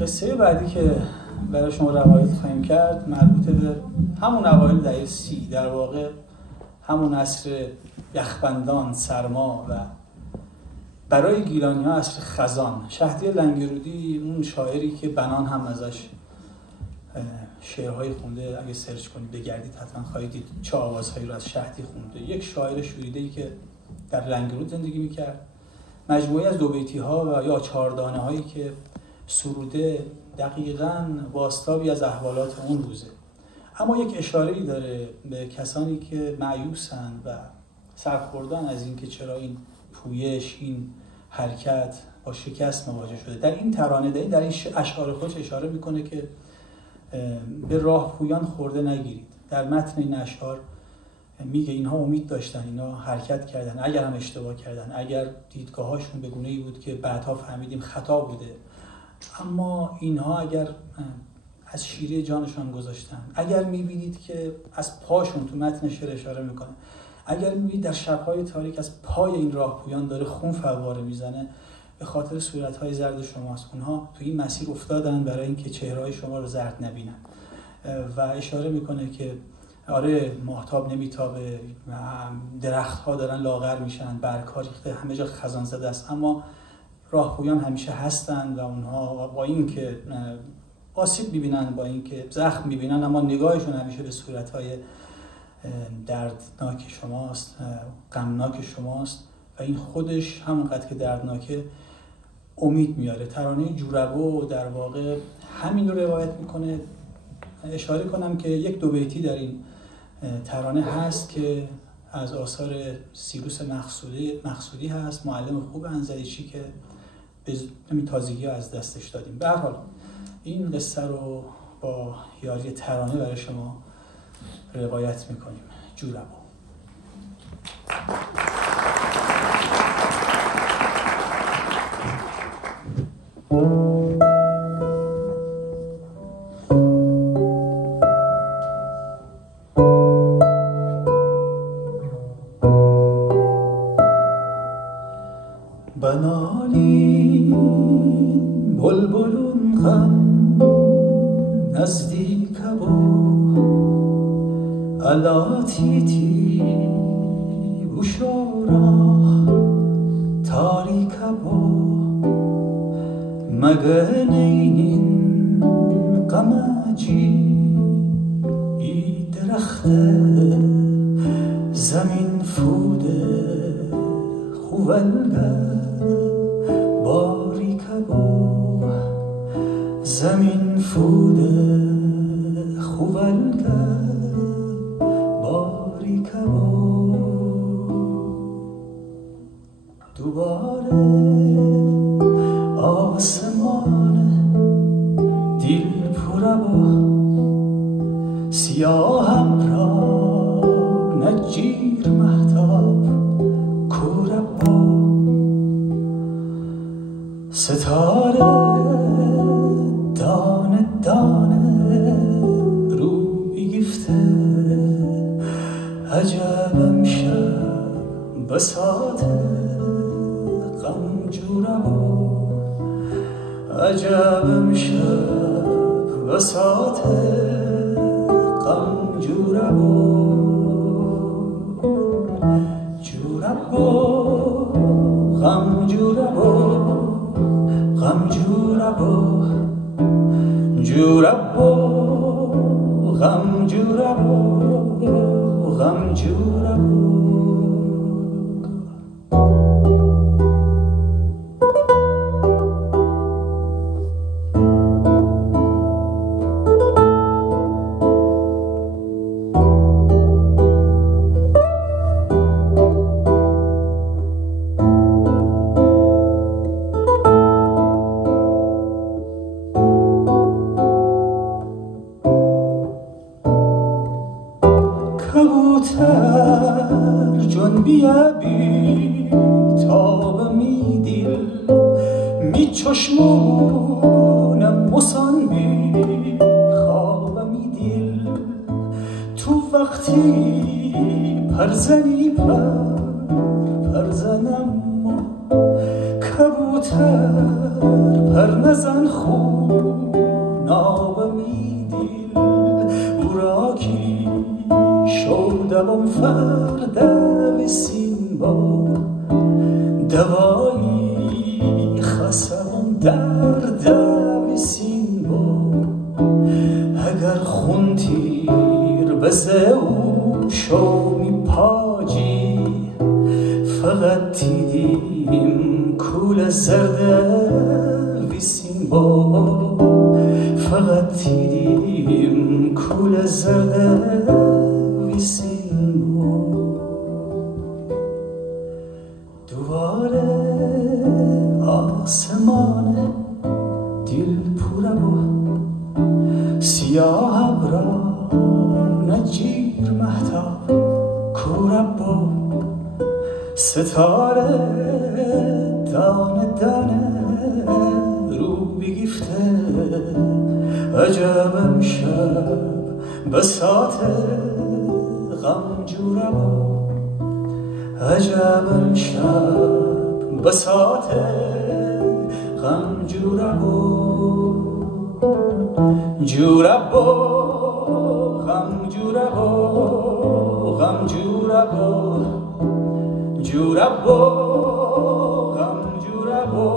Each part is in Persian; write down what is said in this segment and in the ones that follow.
قصه بعدی که برای شما روایت خواهیم کرد مربوط به همون اوایل دهه 30، در واقع همون عصر یخبندان، سرما و برای گیلانی‌ها عصر خزان. شهدی لنگرودی، اون شاعری که بنان هم ازش شعرهای خونده، اگه سرچ کنید بگردید حتما خواهید دید چه آوازهایی رو از شهدی خونده. یک شاعر شوریده‌ای که در لنگرود زندگی می‌کرد، مجموعه‌ای از دو بیتی‌ها و یا چهاردانه‌هایی که سروده دقیقاً بازتابی از احوالات اون روزه، اما یک اشاره‌ای داره به کسانی که مایوسن و سرخوردن از این که چرا این پویش، این حرکت با شکست مواجه شده. در این ترانه در این اشعار خودش اشاره میکنه که به راهپویان خورده نگیرید. در متن این اشعار میگه اینها امید داشتن، اینها حرکت کردن، اگر هم اشتباه کردن، اگر دیدگاهاشون به گونه‌ای بود که بعدها فهمیدیم خطا بوده، اما اینها اگر از شیره جانشان گذاشتن، اگر میبینید که از پاشون، تو متن شعر اشاره میکنه، اگر میبینید در شب‌های تاریک از پای این راهپویان داره خون فواره میزنه، به خاطر صورت‌های زرد شماست. اونها تو این مسیر افتادن برای اینکه چهره‌های شما رو زرد نبینن. و اشاره میکنه که آره ماهتاب نمیتابه، درخت‌ها دارن لاغر میشن، برگ‌ها ریخته، همه جا خزان زده است، اما راهپویان همیشه هستن و اونها با اینکه آسیب میبینن، با اینکه زخم میبینن، اما نگاهشون همیشه به صورت‌های دردناک شماست، غمناک شماست و این خودش همونقدر که دردناکه امید میاره. ترانه جورابو در واقع همین رو روایت میکنه. اشاره کنم که یک دو بیتی در این ترانه هست که از آثار سیروس مقصودی هست، معلم خوب انزلیچی که به همین تازگی ها از دستش دادیم. به هر حال این قصه رو با یاری ترانه برای شما روایت میکنیم. جورابو. بنالین بلبلون غم نزدیک با علاتیتی بشورا تاریک با مگنین قمجی ای درخت زمین فوده خوالگه باریک با زمین فوده خوالگه باریک با دوباره آسمان دل پر با سیاهم را نجیر مهتاب کور با ستاره دانه دانه روی گفته عجب امشب بساط غم جورابو عجب امشب بساط غم جورابو جورابو غم جورابو غم جورابو جورابو غم جورابو غم جورابو کبوتر جنبیه بی تاب می دل می چشمونم مسان بی خواب می دل تو وقتی پرزنی پرزنم کبوتر پر نزن خونابه دل او را کی شدم فردوسین با دوایی خسم در دوسین با اگر خون تیر بزه او شومی پاجی فقط دیدیم کول زرد ویسین با فقط دیدیم کول زرد ویسین با دواره آسمان دل پوره با سیاه ابرا نجیر مهتاب کوره با ستاره دانه دانه رو بگیفته عجب امشب بساط غم جوره با عجب امشب بساط غم جوره با جوره با غم جوره با غم جوره با جوره با غم جوره با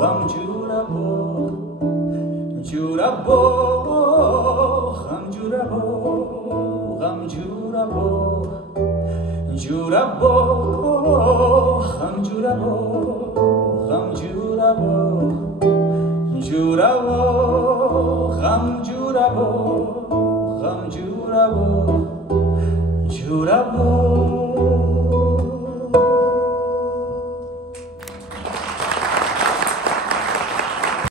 غم جوره با جوره با غم جوره با غم جوره با جوره با غم جوره با غم جوره با جوره با غم جوره با غم جوره با جوره با